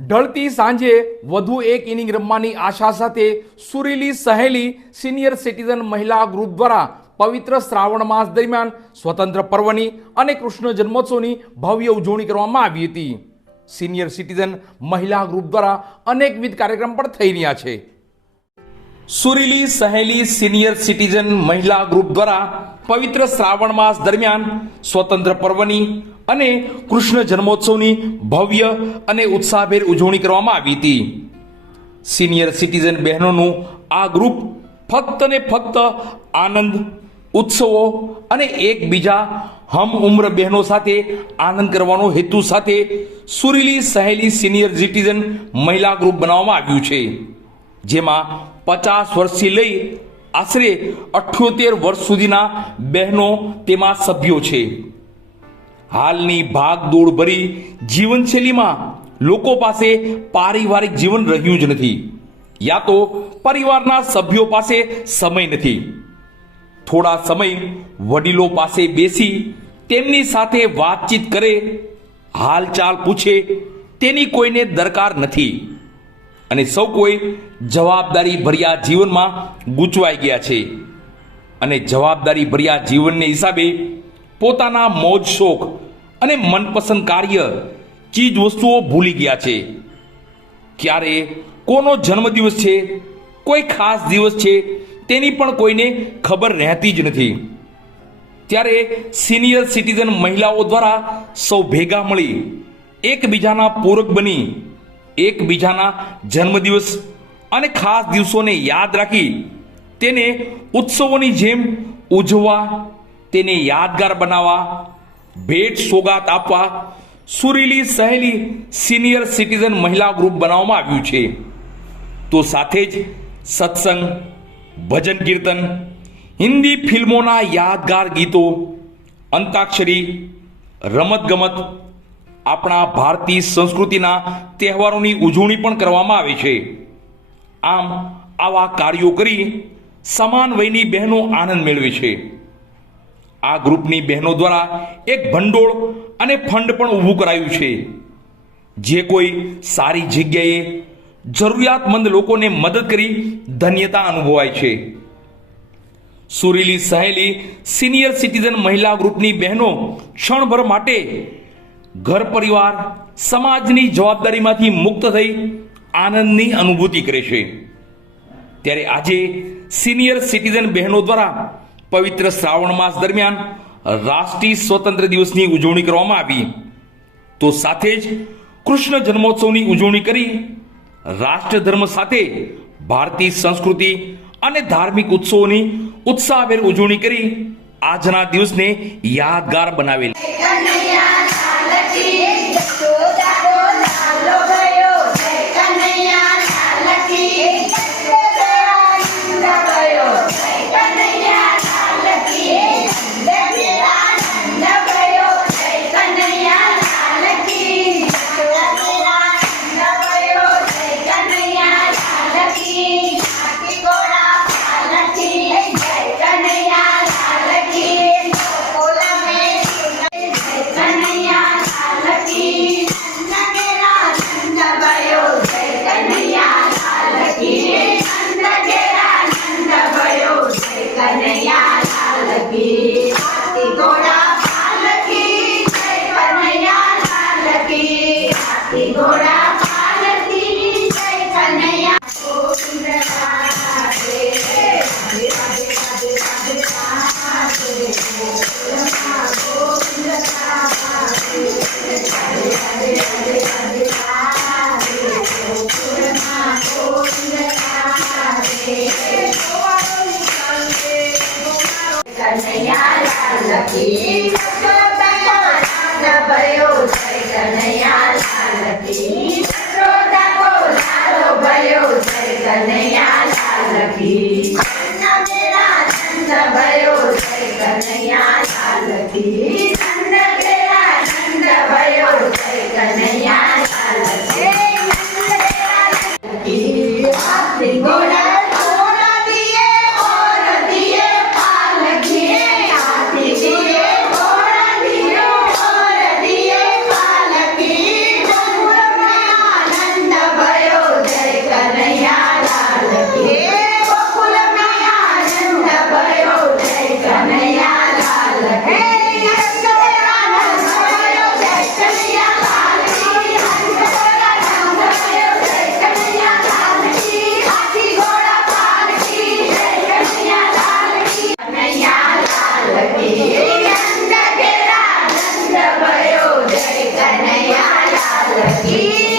ઢળતી સાંજે વધુ એક ઇનિંગ રમવાની આશા સાથે સુરીલી સહેલી સિનિયર સિટીઝન મહિલા ગ્રુપ દ્વારા પવિત્ર શ્રાવણ માસ દરમિયાન સ્વતંત્ર પર્વની અને કૃષ્ણ જન્મોત્સવની ભવ્ય ઉજવણી કરવામાં આવી હતી. સિનિયર સિટીઝન મહિલા ગ્રુપ દ્વારા અનેકવિધ કાર્યક્રમ પણ થઈ રહ્યા છે. સુરીલી સહેલી સિનિયર સિટીઝન મહિલા ગ્રુપ દ્વારા પવિત્ર શ્રાવણ માસ દરમિયાન સ્વતંત્ર પર્વની અને કૃષ્ણ જન્મોત્સવની ભવ્ય અને ઉત્સાહભેર ઉજવણી કરવામાં આવી હતી. સિનિયર સિટીઝન બહેનોનું આ ગ્રુપ ફક્ત ને ફક્ત આનંદ, ઉત્સવો અને એકબીજા હમ ઉમ્ર બહેનો સાથે આનંદ કરવાનો હેતુ સાથે સુરીલી સહેલી સિનિયર સિટીઝન મહિલા ગ્રુપ બનાવવામાં આવ્યું છે, જેમાં 50 વર્ષથી લઈ આશરે 78 વર્ષ સુધીના બહેનો તેમાં સભ્યો છે. હાલની ભાગદોડ ભરી જીવનશૈલીમાં લોકો પાસે પારિવારિક જીવન રહ્યું જ નથી, યા તો પરિવારના સભ્યો પાસે સમય નથી. થોડા સમય વડીલો પાસે બેસી તેમની સાથે વાતચીત કરે, હાલચાલ પૂછે તેની કોઈને દરકાર નથી અને સૌ કોઈ જવાબદારી ભર્યા જીવનમાં ગૂંચવાઈ ગયા છે અને જવાબદારી ભર્યા જીવનને હિસાબે પોતાના મોજ શોખ અને મનપસંદ કાર્ય ચીજ વસ્તુઓ ભૂલી ગયા છે. ક્યારે કોનો જન્મદિવસ છે, કોઈ ખાસ દિવસ છે તેની પણ કોઈને ખબર રહેતી જ નથી. ત્યારે સિનિયર સિટીઝન મહિલાઓ દ્વારા સૌ ભેગા મળી એકબીજાના પૂરક બની એકબીજાના જન્મદિવસ અને ખાસ દિવસોને યાદ રાખી તેને ઉત્સવોની જેમ ઉજવવા, તેને યાદગાર બનાવવા, ભેટ સોગાત આપવા સુરીલી સહેલી સિનિયર સિટીઝન મહિલા ગ્રુપ બનાવવામાં આવ્યું છે. તો સાથે જ સત્સંગ, ભજન કીર્તન, હિન્દી ફિલ્મોના યાદગાર ગીતો, અંતાક્ષરી, રમતગમત, આપણા ભારતીય સંસ્કૃતિના તહેવારોની ઉજવણી પણ કરવામાં આવે છે. આમ આવા કાર્યો કરી સમાન વયની બહેનો આનંદ મેળવે છે. આ ગ્રુપની બહેનો દ્વારા એક ભંડોળ અને ફંડ પણ ઊભું કરાયું છે, જે કોઈ સારી જગ્યાએ જરૂરિયાતમંદ લોકોને મદદ કરી ધન્યતા અનુભવાય છે. સુરીલી સહેલી સિનિયર સિટીઝન મહિલા ગ્રુપની બહેનો ક્ષણભર માટે ઘર પરિવાર સમાજની જવાબદારીમાંથી મુક્ત થઈ આનંદની અનુભૂતિ કરે છે. ત્યારે આજે સિનિયર સિટીઝન બહેનો દ્વારા પવિત્ર શ્રાવણ માસ દરમિયાન રાષ્ટ્રીય સ્વતંત્ર દિવસની ઉજવણી કરવામાં આવી. તો સાથે જ કૃષ્ણ જન્મોત્સવની ઉજવણી કરી રાષ્ટ્રધર્મ સાથે ભારતીય સંસ્કૃતિ અને ધાર્મિક ઉત્સવોની ઉત્સાહભેર ઉજવણી કરી આજના દિવસને યાદગાર બનાવેલ. શ્રી